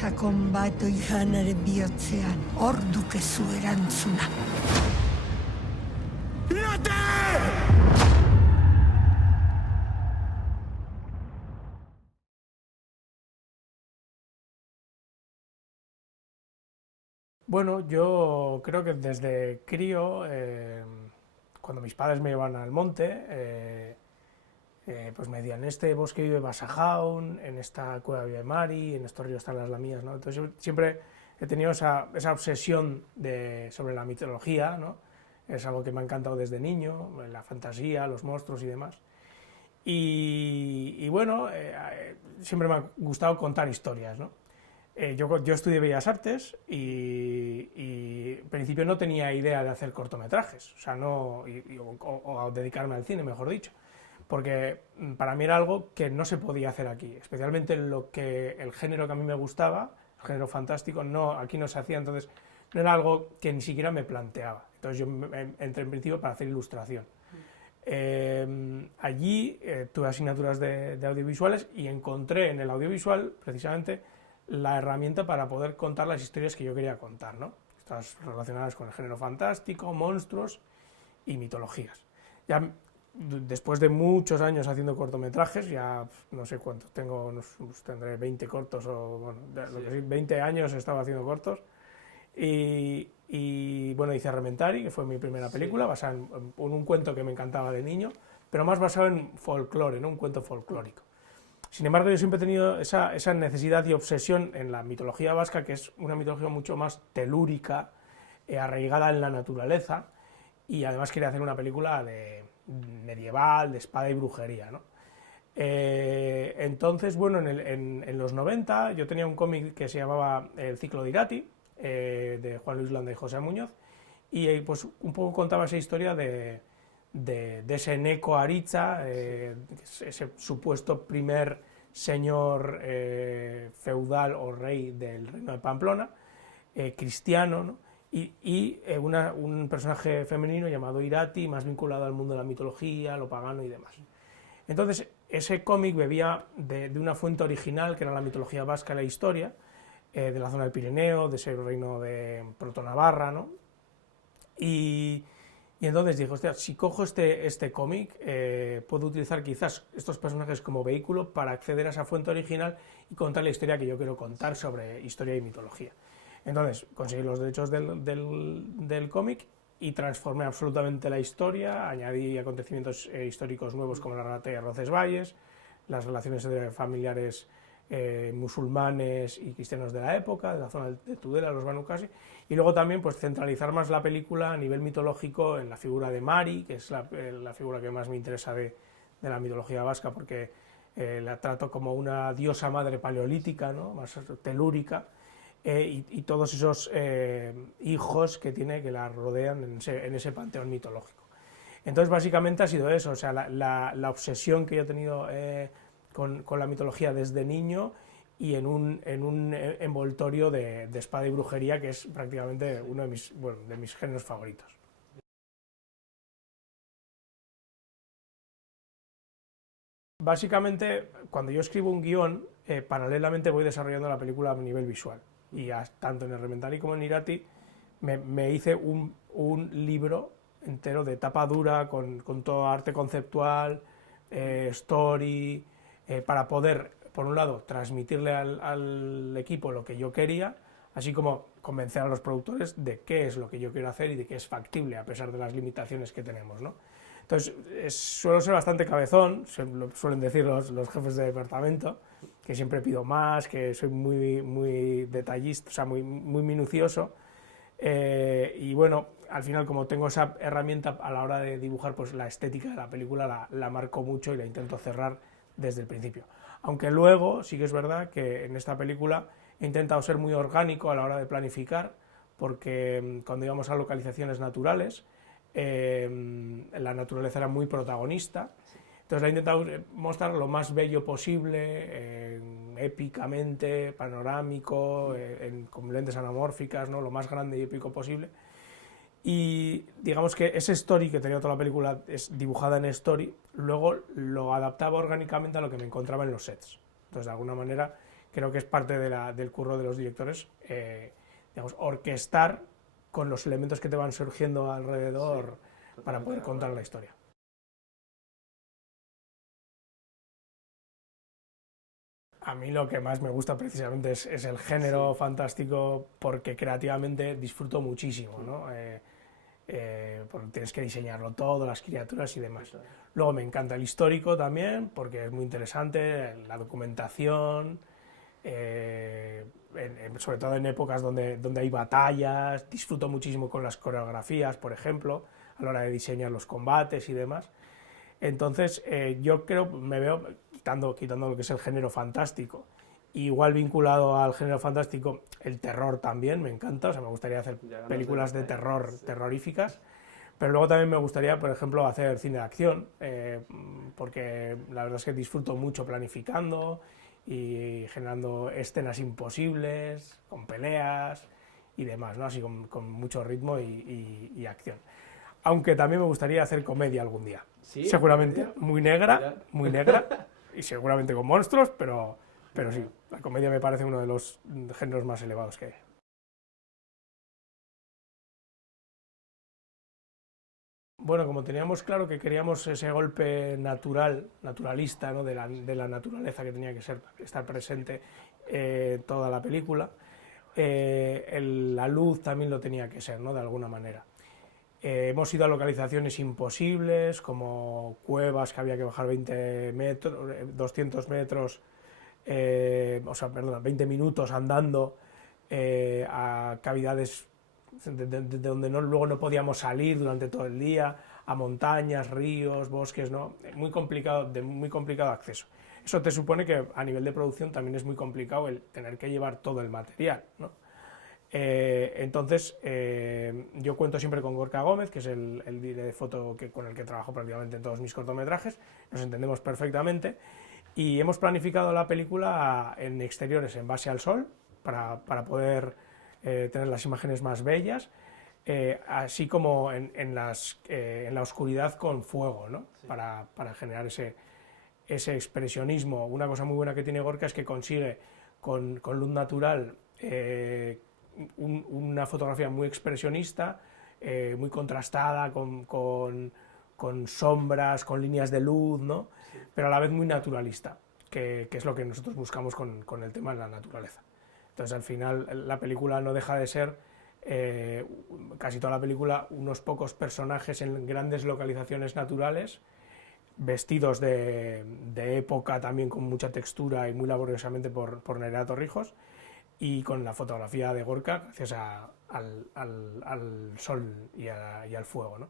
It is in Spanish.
sakon bat oihanaren bihotzean, ordu kezu erantzuna. Bueno, yo creo que desde crío, cuando mis padres me llevaban al monte, pues me decían, en este bosque vive Basajaun, en esta cueva vive Mari, en estos ríos están las lamías, ¿no? Entonces yo siempre he tenido esa obsesión sobre la mitología, ¿no? Es algo que me ha encantado desde niño, la fantasía, los monstruos y demás. Y bueno, siempre me ha gustado contar historias, ¿no? Yo estudié Bellas Artes y en principio no tenía idea de hacer cortometrajes, o sea, o a dedicarme al cine, mejor dicho, porque para mí era algo que no se podía hacer aquí, especialmente el género que a mí me gustaba, el género fantástico, aquí no se hacía, entonces no era algo que ni siquiera me planteaba. Entonces yo entré en principio para hacer ilustración. Allí tuve asignaturas de audiovisuales y encontré en el audiovisual precisamente la herramienta para poder contar las historias que yo quería contar, ¿no? Estas relacionadas con el género fantástico, monstruos y mitologías. Ya después de muchos años haciendo cortometrajes, ya no sé cuántos, tendré 20 cortos, o bueno, lo que sí, 20 años he estado haciendo cortos, y bueno, hice Rementari, que fue mi primera película, basada en un cuento que me encantaba de niño, pero más basado en folclore, ¿no? Un cuento folclórico. Sin embargo, yo siempre he tenido esa necesidad y obsesión en la mitología vasca, que es una mitología mucho más telúrica, arraigada en la naturaleza, y además quería hacer una película medieval, de espada y brujería, ¿no? Entonces, bueno, en los 90 yo tenía un cómic que se llamaba El ciclo de Irati, de Juan Luis Landa y José Muñoz, y pues un poco contaba esa historia de ese Neco Aritza, ese supuesto primer señor feudal o rey del reino de Pamplona, cristiano, ¿no? y un personaje femenino llamado Irati, más vinculado al mundo de la mitología, lo pagano y demás. Entonces, ese cómic bebía de una fuente original, que era la mitología vasca y la historia, de la zona del Pirineo, de ese reino de Proto-Navarra, ¿no? Y entonces dije, hostia, si cojo este cómic, puedo utilizar quizás estos personajes como vehículo para acceder a esa fuente original y contar la historia que yo quiero contar sobre historia y mitología. Entonces conseguí los derechos del cómic y transformé absolutamente la historia, añadí acontecimientos históricos nuevos como la rata de Roncesvalles, las relaciones familiares musulmanes y cristianos de la época, de la zona de Tudela, los Banu Qasi, y luego también pues centralizar más la película a nivel mitológico en la figura de Mari, que es la figura que más me interesa de la mitología vasca, porque la trato como una diosa madre paleolítica, ¿no? Más telúrica, y todos esos hijos que tiene, que la rodean en ese panteón mitológico. Entonces básicamente ha sido eso, o sea, la obsesión que yo he tenido con la mitología desde niño, y en un envoltorio de espada y brujería, que es prácticamente uno de mis géneros favoritos. Básicamente, cuando yo escribo un guión, paralelamente voy desarrollando la película a nivel visual, y tanto en el Rementari como en Irati me hice un libro entero de tapa dura, con todo arte conceptual, story, para poder, por un lado, transmitirle al equipo lo que yo quería, así como convencer a los productores de qué es lo que yo quiero hacer y de que es factible a pesar de las limitaciones que tenemos, ¿no? Entonces, suelo ser bastante cabezón, suelen decir los jefes de departamento, que siempre pido más, que soy muy detallista, o sea, muy minucioso, y bueno, al final, como tengo esa herramienta a la hora de dibujar, pues la estética de la película la marco mucho y la intento cerrar desde el principio. Aunque luego sí que es verdad que en esta película he intentado ser muy orgánico a la hora de planificar, porque cuando íbamos a localizaciones naturales, la naturaleza era muy protagonista, entonces la he intentado mostrar lo más bello posible, épicamente, panorámico, con lentes anamórficas, ¿no? Lo más grande y épico posible. Y digamos que ese story que tenía toda la película es dibujada en story, luego lo adaptaba orgánicamente a lo que me encontraba en los sets. Entonces, de alguna manera, creo que es parte del curro de los directores, digamos, orquestar con los elementos que te van surgiendo alrededor para poder contar la historia. A mí lo que más me gusta precisamente es el género fantástico, porque creativamente disfruto muchísimo, ¿no? Porque tienes que diseñarlo todo, las criaturas y demás. Luego me encanta el histórico también, porque es muy interesante, la documentación, sobre todo en épocas donde hay batallas, disfruto muchísimo con las coreografías, por ejemplo, a la hora de diseñar los combates y demás. Entonces, yo creo, me veo quitando lo que es el género fantástico, igual vinculado al género fantástico, el terror también me encanta, o sea, me gustaría hacer películas de terror, terroríficas, pero luego también me gustaría, por ejemplo, hacer cine de acción, porque la verdad es que disfruto mucho planificando y generando escenas imposibles, con peleas y demás, ¿no? Así con mucho ritmo y acción. Aunque también me gustaría hacer comedia algún día. ¿Sí? Seguramente ¿Comedia? muy negra, y seguramente con monstruos, pero sí, la comedia me parece uno de los géneros más elevados que hay. Bueno, como teníamos claro que queríamos ese golpe naturalista, ¿no? de la naturaleza que tenía que estar presente toda la película, la luz también lo tenía que ser, ¿no? De alguna manera. Hemos ido a localizaciones imposibles, como cuevas que había que bajar 20 metros, 200 metros, 20 minutos andando a cavidades de donde luego no podíamos salir durante todo el día, a montañas, ríos, bosques, ¿no? De muy complicado acceso. Eso te supone que a nivel de producción también es muy complicado el tener que llevar todo el material, ¿no? Entonces, yo cuento siempre con Gorka Gómez, que es el director de foto con el que trabajo prácticamente en todos mis cortometrajes, nos entendemos perfectamente, y hemos planificado la película en exteriores en base al sol, para poder tener las imágenes más bellas, así como en la oscuridad con fuego, ¿no? Sí. Para generar ese expresionismo. Una cosa muy buena que tiene Gorka es que consigue con luz natural una fotografía muy expresionista, muy contrastada, con sombras, con líneas de luz, ¿no? Sí. Pero a la vez muy naturalista, que es lo que nosotros buscamos con el tema de la naturaleza. Entonces, al final, la película no deja de ser, casi toda la película, unos pocos personajes en grandes localizaciones naturales, vestidos de época también con mucha textura y muy laboriosamente por Nerea Torrijos, y con la fotografía de Gorka gracias al sol y al fuego, ¿no?